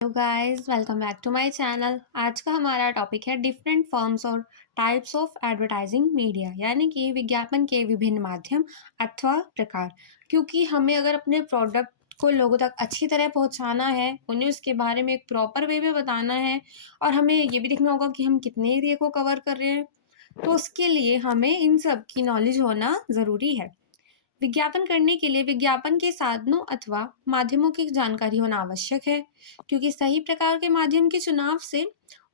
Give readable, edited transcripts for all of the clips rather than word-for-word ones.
Hello guys, welcome back to my channel. आज का हमारा टॉपिक है डिफरेंट फॉर्म्स और टाइप्स ऑफ एडवर्टाइजिंग मीडिया, यानी कि विज्ञापन के विभिन्न माध्यम अथवा प्रकार। क्योंकि हमें अगर अपने प्रोडक्ट को लोगों तक अच्छी तरह पहुंचाना है, उन्हें उसके बारे में एक प्रॉपर वे में बताना है और हमें ये भी देखना होगा कि हम कितने एरिया को कवर कर रहे हैं, तो उसके लिए हमें इन सब की नॉलेज होना ज़रूरी है। विज्ञापन करने के लिए विज्ञापन के साधनों अथवा माध्यमों की जानकारी होना आवश्यक है, क्योंकि सही प्रकार के माध्यम के चुनाव से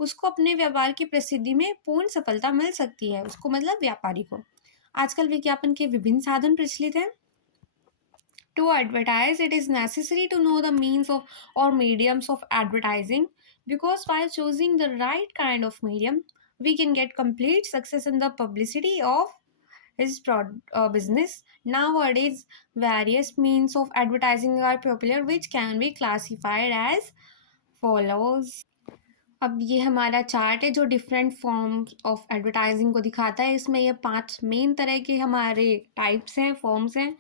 उसको अपने व्यापार की प्रसिद्धि में पूर्ण सफलता मिल सकती है, उसको मतलब व्यापारी को। आजकल विज्ञापन के विभिन्न साधन प्रचलित हैं। To advertise, it is necessary to know the means of or mediums of advertising, because by choosing the right kind of medium, we can get complete success in the publicity of business. Nowadays, various means of advertising are popular, which can be classified as follows. अब ये हमारा chart है जो different forms of advertising को दिखाता है। इसमें ये 5 मेन तरह के हमारे टाइप्स हैं, फॉर्म्स हैं।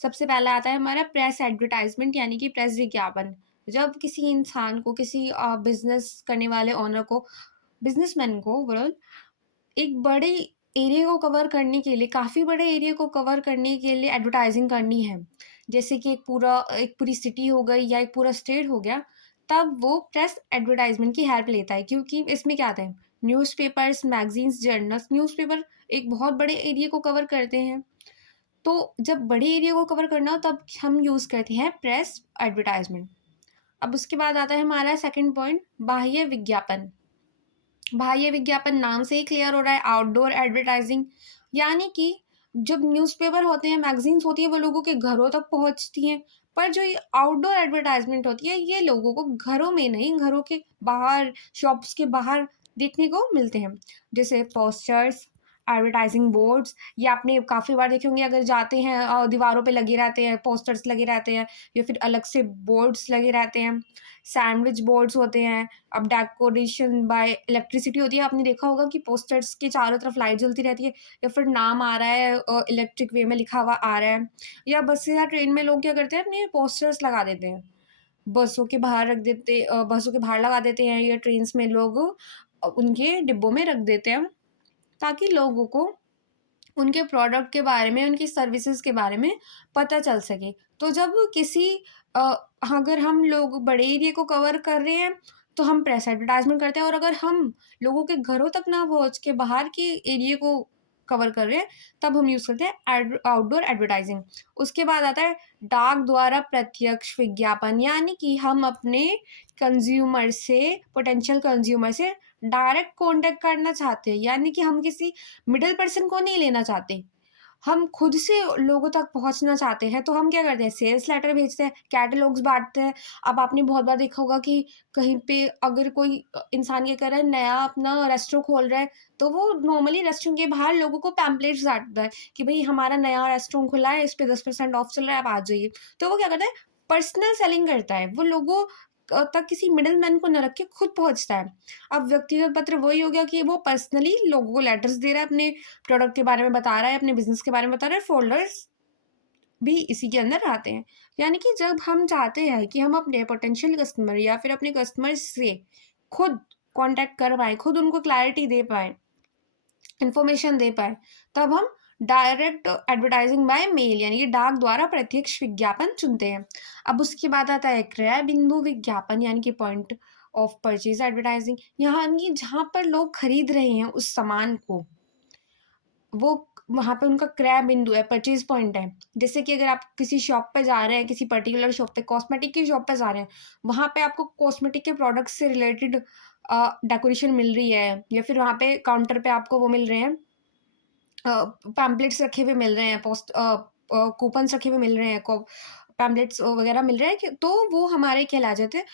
सबसे पहला आता है हमारा प्रेस एडवर्टाइजमेंट, यानी कि प्रेस विज्ञापन। जब किसी इंसान को, किसी बिजनेस करने वाले ओनर को, बिजनेसमैन को ओवरऑल एक बड़े एरिया को कवर करने के लिए, काफ़ी बड़े एरिया को कवर करने के लिए एडवर्टाइजिंग करनी है, जैसे कि एक पूरी सिटी हो गई या एक पूरा स्टेट हो गया, तब वो प्रेस एडवर्टाइजमेंट की हेल्प लेता है। क्योंकि इसमें क्या आता है, न्यूज़पेपर्स, मैगजीन्स, जर्नल्स। न्यूज़पेपर एक बहुत बड़े एरिया को कवर करते हैं, तो जब बड़े एरिया को कवर करना हो तब हम यूज़ करते हैं प्रेस एडवर्टाइजमेंट। अब उसके बाद आता है हमारा सेकंड पॉइंट, बाह्य विज्ञापन। बाह्य विज्ञापन नाम से ही क्लियर हो रहा है, आउटडोर एडवर्टाइजिंग, यानी कि जब न्यूज़पेपर होते हैं, मैगजीन्स होती है, वो लोगों के घरों तक पहुंचती हैं। पर जो ये आउटडोर एडवर्टाइजमेंट होती है, ये लोगों को घरों में नहीं, घरों के बाहर, शॉप्स के बाहर देखने को मिलते हैं। जैसे पोस्टर्स, एडवर्टाइजिंग बोर्ड्स, ये आपने काफ़ी बार देखे होंगे, अगर जाते हैं दीवारों पे लगे रहते हैं, पोस्टर्स लगे रहते हैं, या फिर अलग से बोर्ड्स लगे रहते हैं। सैंडविच बोर्ड्स होते हैं। अब डेकोरेशन बाय इलेक्ट्रिसिटी होती है, आपने देखा होगा कि पोस्टर्स के चारों तरफ लाइट जलती रहती है, या फिर नाम आ रहा है इलेक्ट्रिक वे में लिखा हुआ आ रहा है। या बस या ट्रेन में लोग क्या करते हैं, अपने पोस्टर्स लगा देते हैं, बसों के बाहर रख देते, बसों के बाहर लगा देते हैं, या ट्रेन्स में लोग उनके डिब्बों में रख देते हैं, ताकि लोगों को उनके प्रोडक्ट के बारे में, उनकी सर्विसेज के बारे में पता चल सके। तो जब किसी अ, अगर हम लोग बड़े एरिया को कवर कर रहे हैं, तो हम प्रेस एडवर्टाइजमेंट करते हैं, और अगर हम लोगों के घरों तक ना पहुँच के बाहर के एरिया को कवर कर रहे हैं, तब हम यूज़ करते हैं आउटडोर एडवर्टाइजिंग। उसके बाद आता है डाक द्वारा प्रत्यक्ष विज्ञापन, यानी कि हम अपने कंज्यूमर से, पोटेंशियल कंज्यूमर से डायरेक्ट कॉन्टैक्ट करना चाहते हैं, यानी कि हम किसी मिडल पर्सन को नहीं लेना चाहते, हम खुद से लोगों तक पहुंचना चाहते हैं। तो हम क्या करते हैं, सेल्स लेटर भेजते हैं, कैटलॉग्स बांटते हैं। अब आपने बहुत बार देखा होगा कि कहीं पे अगर कोई इंसान क्या कर रहा है, नया अपना रेस्टोरेंट खोल रहा है, तो वो नॉर्मली रेस्टोरेंट के बाहर लोगों को पैम्पलेट्स बांटता है कि भाई हमारा नया रेस्टोरेंट खुला है, इस पे 10% ऑफ चल रहा है, आप आ जाइए। तो वो क्या करता है, पर्सनल सेलिंग करता है, वो लोगों तक किसी मिडल मैन को न रख के खुद पहुंचता है। अब व्यक्तिगत पत्र वही हो गया कि वो पर्सनली लोगों को लेटर्स दे रहा है, अपने प्रोडक्ट के बारे में बता रहा है, अपने बिजनेस के बारे में बता रहा है, फोल्डर्स भी इसी के अंदर आते हैं। यानी कि जब हम चाहते हैं कि हम अपने पोटेंशियल कस्टमर या फिर अपने कस्टमर्स से खुद कांटेक्ट कर पाएँ, खुद उनको क्लैरिटी दे पाएँ, इन्फॉर्मेशन दे पाएँ, तब हम डायरेक्ट एडवर्टाइजिंग बाय मेल, यानी कि डाक द्वारा प्रत्यक्ष विज्ञापन चुनते हैं। अब उसके बाद आता है क्रय बिंदु विज्ञापन, यानी कि पॉइंट ऑफ परचेज एडवर्टाइजिंग, यानी जहाँ पर लोग खरीद रहे हैं उस सामान को, वो वहाँ पे उनका क्रय बिंदु है, परचेज पॉइंट है। जैसे कि अगर आप किसी शॉप पे जा रहे हैं, किसी पर्टिकुलर शॉप पे, कॉस्मेटिक की शॉप पे जा रहे हैं, वहाँ पे आपको कॉस्मेटिक के प्रोडक्ट्स से रिलेटेड डेकोरेशन मिल रही है, या फिर वहाँ पे काउंटर पे आपको वो मिल रहे हैं, पैम्पलेट्स रखे हुए मिल रहे हैं, कूपन्स रखे हुए मिल रहे हैं, पैम्पलेट्स वगैरह मिल रहे हैं, तो वो हमारे कहला जाते हैं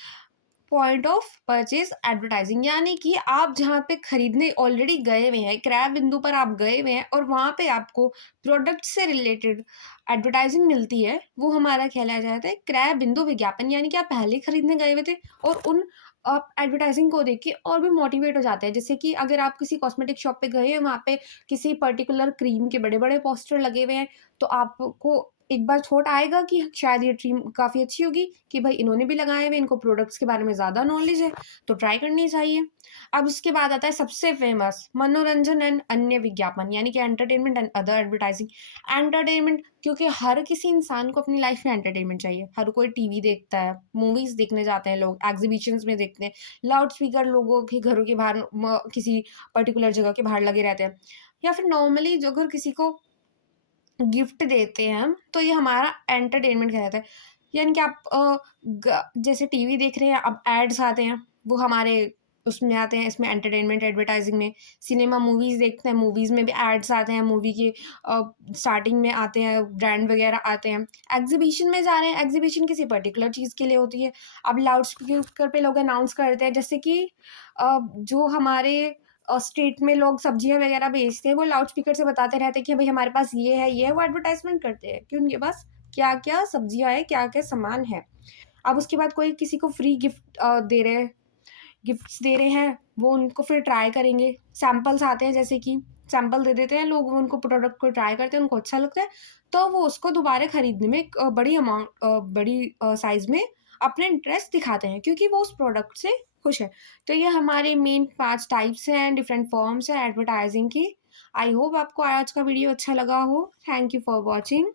पॉइंट ऑफ परचेज एडवर्टाइजिंग। यानी कि आप जहाँ पे खरीदने ऑलरेडी गए हुए हैं, क्रय बिंदु पर आप गए हुए हैं, और वहाँ पे आपको प्रोडक्ट से रिलेटेड एडवर्टाइजिंग मिलती है, वो हमारा कहलाया जाता है क्रय बिंदु विज्ञापन। यानी कि आप पहले खरीदने गए हुए थे, और उन आप एडवर्टाइजिंग को देख के और भी मोटिवेट हो जाते हैं। जैसे कि अगर आप किसी कॉस्मेटिक शॉप पे गए हैं, वहाँ पे किसी पर्टिकुलर क्रीम के बड़े बड़े पोस्टर लगे हुए हैं, तो आपको एक बार थॉट आएगा कि शायद ये क्रीम काफ़ी अच्छी होगी, कि भाई इन्होंने भी लगाए हुए, इनको प्रोडक्ट्स के बारे में ज़्यादा नॉलेज है, तो ट्राई करनी चाहिए। अब उसके बाद आता है सबसे फेमस मनोरंजन एंड अन्य विज्ञापन, यानी कि entertainment and other advertising. Entertainment, क्योंकि हर किसी इंसान को अपनी लाइफ में एंटरटेनमेंट चाहिए। हर कोई टीवी देखता है, मूवीज़ देखने जाते हैं लोग, एग्जीबिशंस में देखते हैं, लाउड स्पीकर लोगों के घरों के बाहर किसी पर्टिकुलर जगह के बाहर लगे रहते हैं, या फिर नॉर्मली जो अगर किसी को गिफ्ट देते हैं हम, तो ये हमारा एंटरटेनमेंट कहलाता है। यानी कि आप जैसे टीवी देख रहे हैं, अब एड्स आते हैं, वो हमारे उसमें आते हैं, इसमें एंटरटेनमेंट एडवर्टाइजिंग में। सिनेमा मूवीज़ देखते हैं, मूवीज़ में भी एड्स आते हैं, मूवी की स्टार्टिंग में आते हैं, ब्रांड वगैरह आते हैं। एग्जीबिशन में जा रहे हैं, एग्जीबिशन किसी पर्टिकुलर चीज़ के लिए होती है। अब लाउड स्पीकर पे लोग अनाउंस करते हैं, जैसे कि जो हमारे स्ट्रीट में लोग सब्जियाँ वगैरह बेचते हैं, वो लाउड स्पीकर से बताते रहते हैं कि भई हमारे पास ये है, वो एडवर्टाइज़मेंट करते हैं कि उनके पास क्या-क्या सब्जियाँ हैं, क्या-क्या सामान है। अब उसके बाद कोई किसी को फ्री गिफ्ट्स दे रहे हैं, वो उनको फिर ट्राई करेंगे। सैंपल्स आते हैं, जैसे कि सैंपल दे देते हैं लोग, वो उनको प्रोडक्ट को ट्राई करते हैं, उनको अच्छा लगता है, तो वो उसको दोबारा खरीदने में एक बड़ी साइज़ में अपना इंटरेस्ट दिखाते हैं, क्योंकि वो उस प्रोडक्ट से खुश है। तो ये हमारे मेन 5 टाइप्स हैं, डिफरेंट फॉर्म्स हैं एडवर्टाइज़िंग की। आई होप आपको आज का वीडियो अच्छा लगा हो। Thank you for watching.